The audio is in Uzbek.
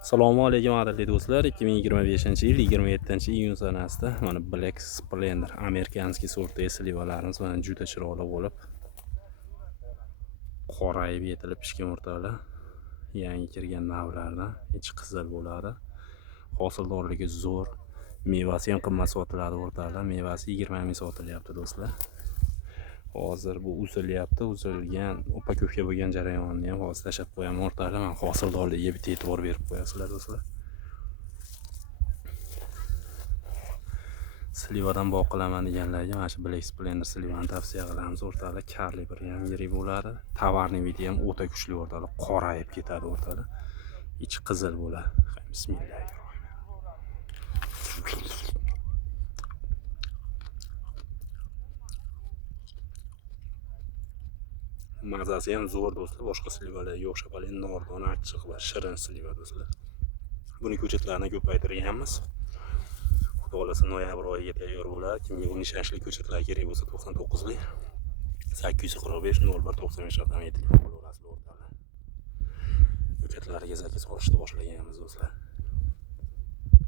Assalomu alaykum qadrli do'stlar. 2025-yil 27-iyun sanasida mana Black Splendor amerikanskiy sorti slivalarimiz mana juda chiroyli bo'lib qorayib yetilib pishgan o'rtalar. Yangi kirgan navlardan ichi qizil bo'ladi. Hosildorligi zo'r. Mevasi ham qimmat sotiladi o'rtalar. Mevasi 20 ming sotilyapti do'stlar. Hozir bu uzilyapti. Uzilgan upakovka bo'lgan jarayonni ham hozir tashlab qo'yaman o'rtalar. Men hosildorligiga bitta e'tibor berib qo'yasizlar do'stlar. Slivadan boqilaman deganlarga mana shu Black Splendor slivani tavsiya qilamiz o'rtalar. Kalibri ham yirik bo'ladi. Tovarning vidi ham o'ta kuchli o'rtalar. Qorayib ketadi o'rtalar. Ichi qizil bo'ladi. Bismillahirrohmanirrohim. Mazasi ham zo'r do'stlar. Boshqa slivalarga o'xshab qolgan nordon achchiq va shirin sliva do'stlar. Buni ko'chatlarni ko'paytirganmiz. Xudo xolasa noyabr oyiga tayyor bo'ladi. Kimga bu nishonli ko'chatlar kerak bo'lsa 99 lik 845 0195 raqamiga telefon qilaverasizlar o'rtalar. Ko'chatlarga zakaz olishni boshlaganmiz do'stlar.